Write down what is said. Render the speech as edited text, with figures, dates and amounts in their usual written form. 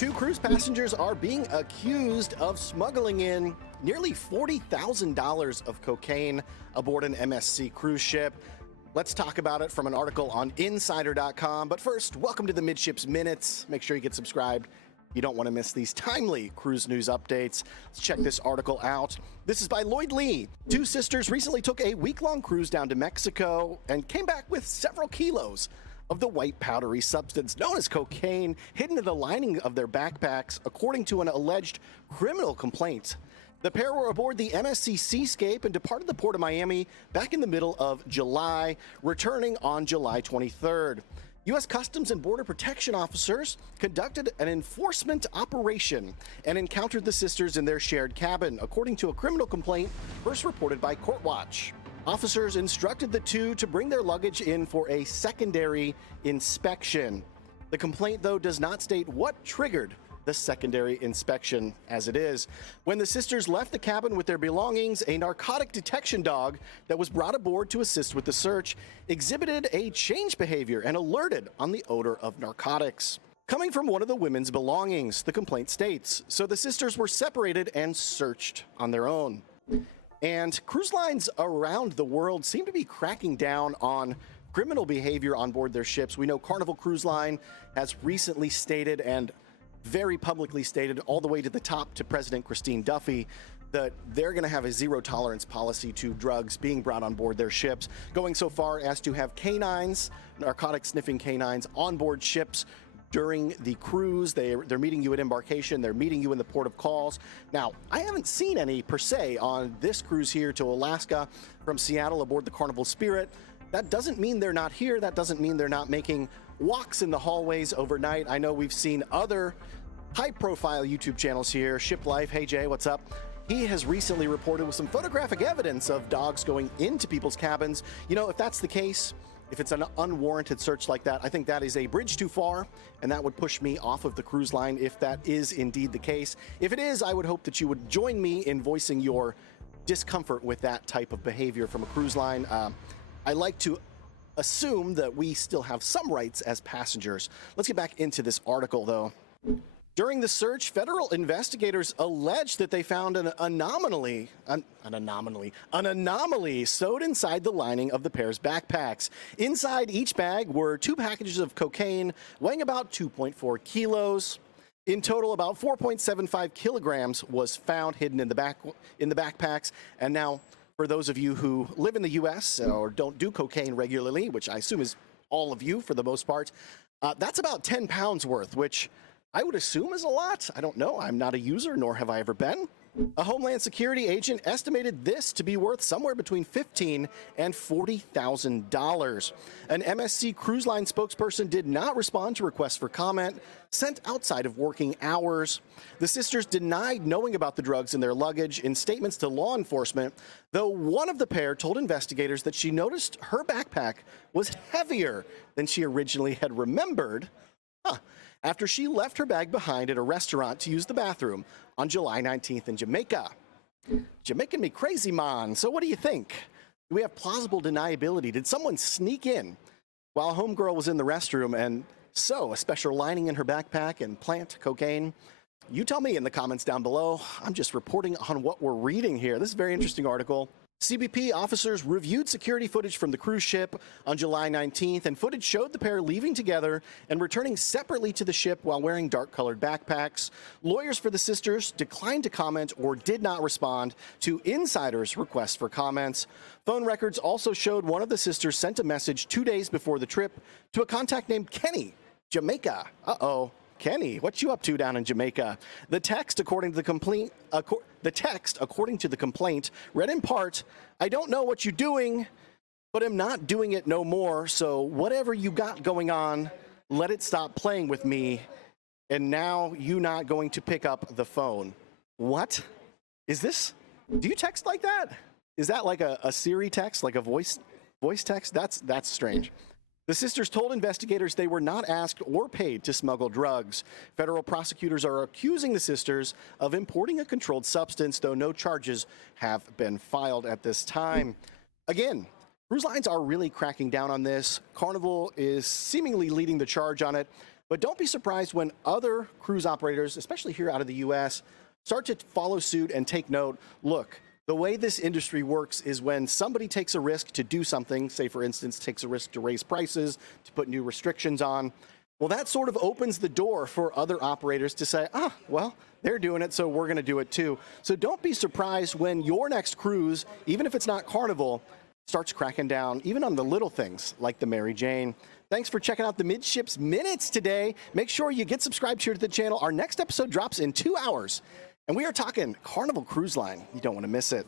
Two cruise passengers are being accused of smuggling in nearly $40,000 of cocaine aboard an MSC cruise ship. Let's talk about it from an article on insider.com. But first, welcome to the Midships Minutes. Make sure you get subscribed. You don't want to miss these timely cruise news updates. Let's check this article out. This is by Lloyd Lee. Two sisters recently took a week-long cruise down to Mexico and came back with several kilos of the white powdery substance known as cocaine hidden in the lining of their backpacks, according to an alleged criminal complaint. The pair were aboard the MSC Seashore and departed the port of Miami back in the middle of July, returning on July 23rd. U.S. Customs and Border Protection officers conducted an enforcement operation and encountered the sisters in their shared cabin, according to a criminal complaint first reported by Courtwatch. Officers instructed the two to bring their luggage in for a secondary inspection. The complaint, though, does not state what triggered the secondary inspection as it is. When the sisters left the cabin with their belongings, a narcotic detection dog that was brought aboard to assist with the search exhibited a changed behavior and alerted on the odor of narcotics coming from one of the women's belongings, the complaint states. So the sisters were separated and searched on their own. And cruise lines around the world seem to be cracking down on criminal behavior on board their ships. We know Carnival Cruise Line has recently stated, and very publicly stated all the way to the top to President Christine Duffy, that they're going to have a zero tolerance policy to drugs being brought on board their ships, going so far as to have canines, narcotic sniffing canines on board ships during the cruise. They're meeting you at embarkation. They're meeting you in the port of calls. Now, I haven't seen any per se on this cruise here to Alaska from Seattle aboard the Carnival Spirit. That doesn't mean they're not here. That doesn't mean they're not making walks in the hallways overnight. I know we've seen other high-profile YouTube channels here. Ship Life, hey Jay, what's up? He has recently reported with some photographic evidence of dogs going into people's cabins. You know, if that's the case, if it's an unwarranted search like that, I think that is a bridge too far, and that would push me off of the cruise line if that is indeed the case. If it is, I would hope that you would join me in voicing your discomfort with that type of behavior from a cruise line. I like to assume that we still have some rights as passengers. Let's get back into this article, though. During the search, federal investigators alleged that they found an anomaly sewed inside the lining of the pair's backpacks. Inside each bag were 2 packages of cocaine weighing about 2.4 kilos. In total, about 4.75 kilograms was found hidden in the backpacks. And now, for those of you who live in the U.S. or don't do cocaine regularly, which I assume is all of you for the most part, that's about 10 pounds worth, which I would assume is a lot. I don't know. I'm not a user, nor have I ever been. A Homeland Security agent estimated this to be worth somewhere between $15,000 and $40,000. An MSC Cruise Line spokesperson did not respond to requests for comment sent outside of working hours. The sisters denied knowing about the drugs in their luggage in statements to law enforcement, though one of the pair told investigators that she noticed her backpack was heavier than she originally had remembered. After she left her bag behind at a restaurant to use the bathroom on July 19th in Jamaica. Jamaican me crazy, man. So what do you think? Do we have plausible deniability? Did someone sneak in while homegirl was in the restroom and sew a special lining in her backpack and plant cocaine? You tell me in the comments down below. I'm just reporting on what we're reading here. This is a very interesting article. CBP officers reviewed security footage from the cruise ship on July 19th, and footage showed the pair leaving together and returning separately to the ship while wearing dark-colored backpacks. Lawyers for the sisters declined to comment or did not respond to insiders' requests for comments. Phone records also showed one of the sisters sent a message 2 days before the trip to a contact named Kenny, Jamaica. Uh-oh. Kenny, what you up to down in Jamaica? The text, according to the complaint, read in part, "I don't know what you're doing, but I'm not doing it no more. So whatever you got going on, let it stop playing with me. And now you not going to pick up the phone." What is this? Do you text like that? Is that like a Siri text, like a voice text? That's strange. The sisters told investigators they were not asked or paid to smuggle drugs. Federal prosecutors are accusing the sisters of importing a controlled substance, though no charges have been filed at this time. Again, cruise lines are really cracking down on this. Carnival is seemingly leading the charge on it. But don't be surprised when other cruise operators, especially here out of the U.S., start to follow suit and take note. Look, the way this industry works is when somebody takes a risk to do something, say for instance, takes a risk to raise prices, to put new restrictions on, well, that sort of opens the door for other operators to say, well, they're doing it, so we're going to do it too. So don't be surprised when your next cruise, even if it's not Carnival, starts cracking down even on the little things like the Mary Jane. Thanks for checking out the Midships Minutes today. Make sure you get subscribed here to the channel. Our next episode drops in 2 hours, and we are talking Carnival Cruise Line. You don't want to miss it.